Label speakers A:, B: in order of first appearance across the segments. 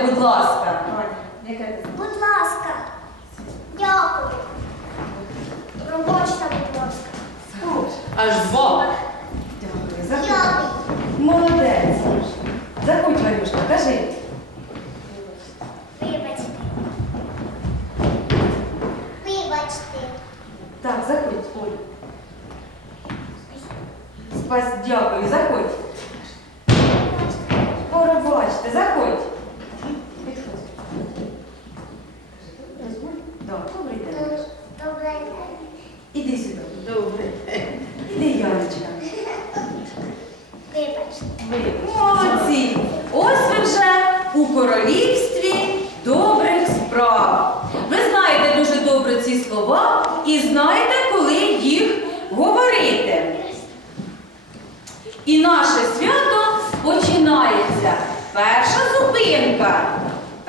A: Давайте, будь ласка.
B: Будь ласка. Дякую. Пробачте, будь ласка.
A: Аж два. Дякую.
B: Заходь.
A: Молодець. Заходь, Варюшка, кажи.
C: Вибачте. Вибачте.
A: Так, заходь, Оль. Спас, дякую, заходь. Пробачте, заходь.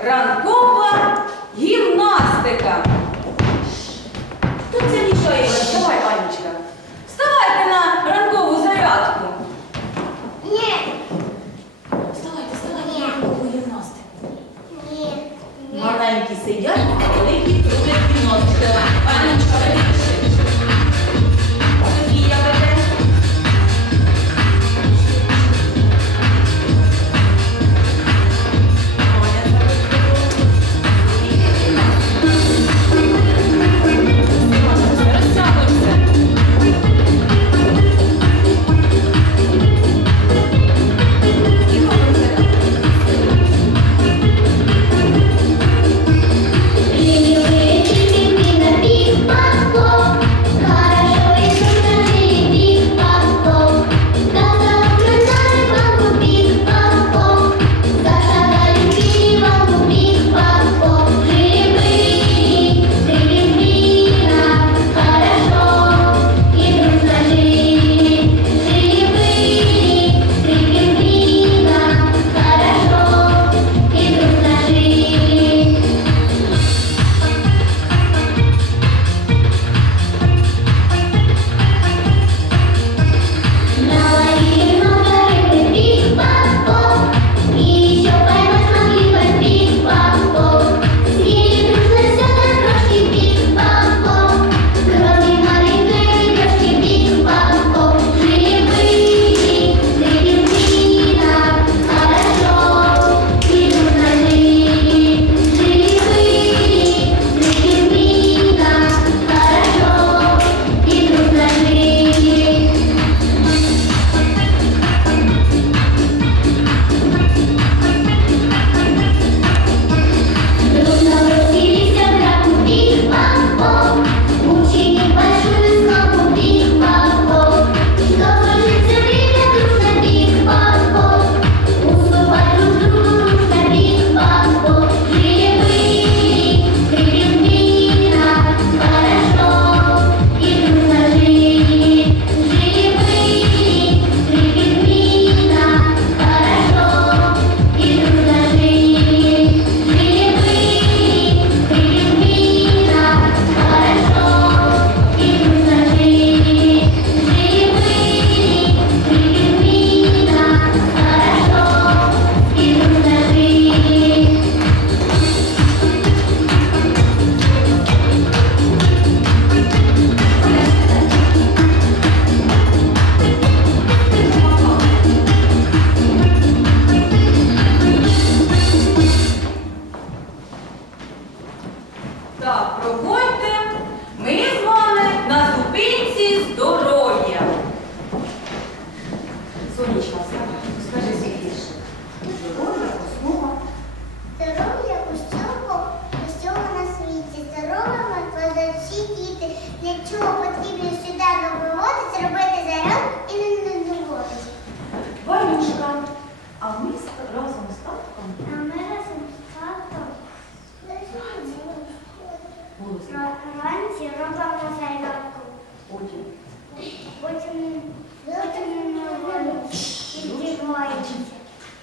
A: ранком.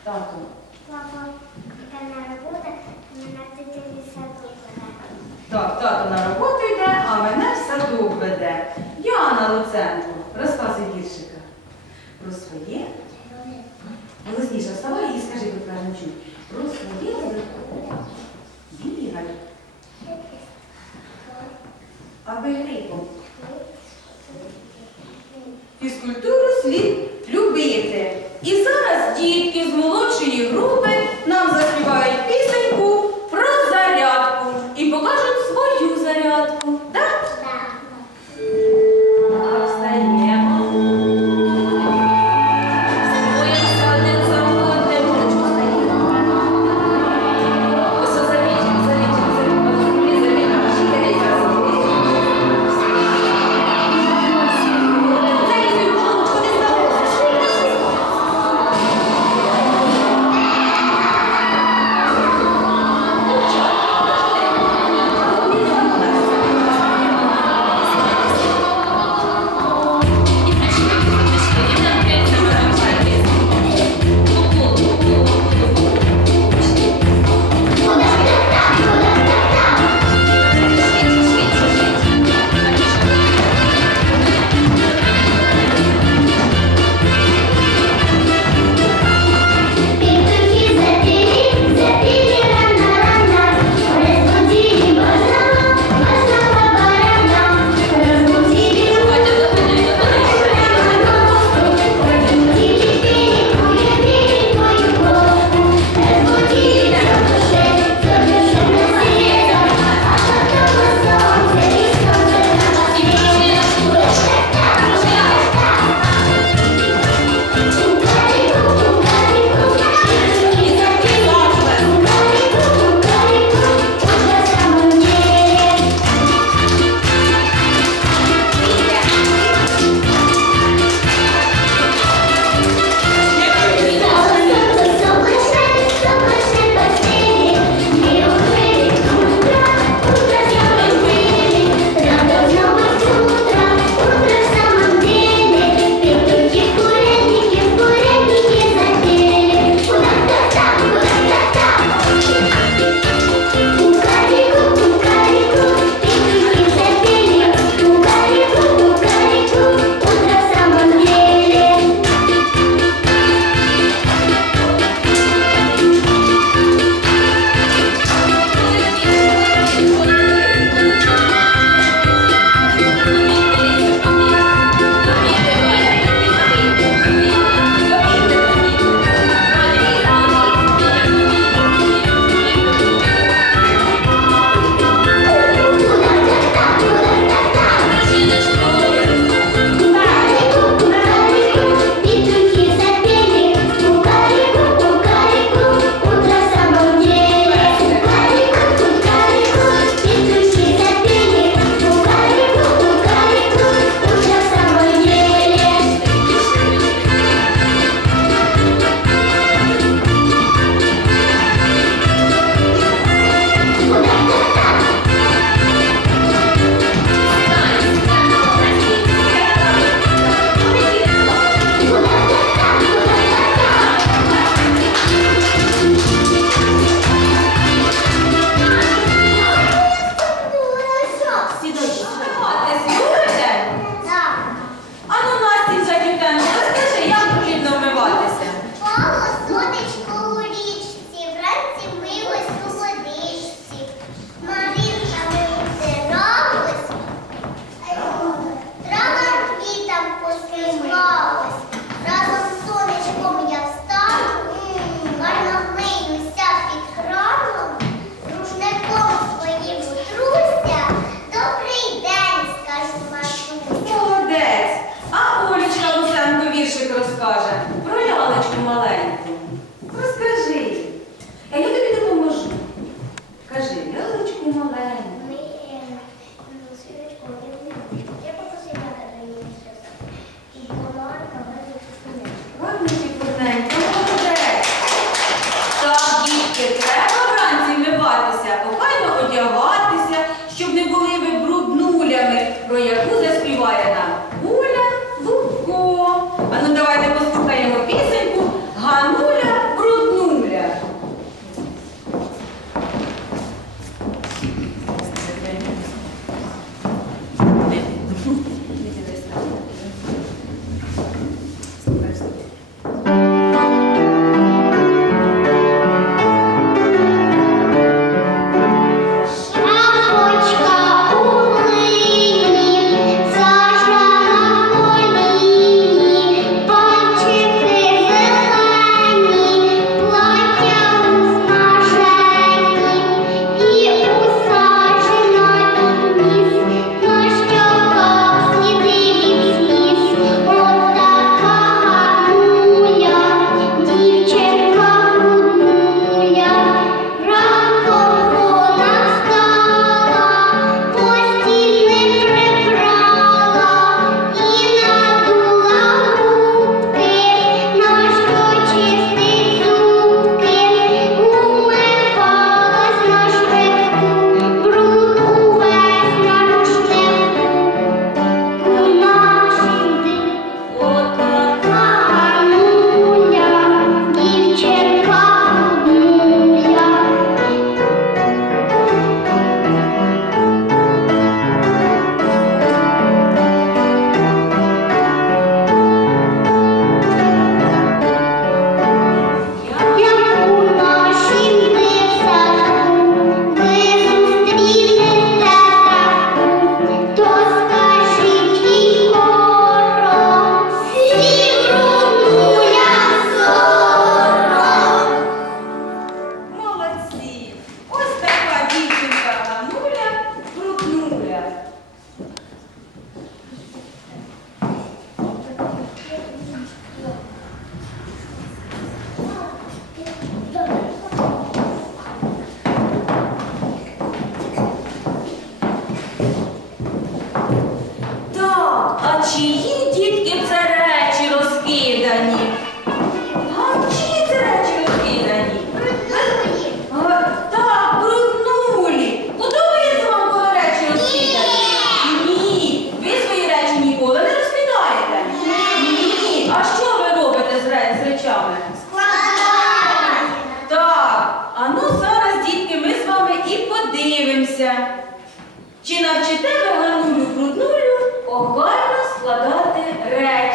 A: Тату.
D: Папа, яка на роботу, мене тільки садок веде.
A: Так, тато на роботу йде, а мене в садок веде. Яна Луценко, розказуй віршика про своє. Голосніше вставай і скажи, будь ласка, про своє бігай. Аби грипом. Фізкультуру слід. permanece. she Right.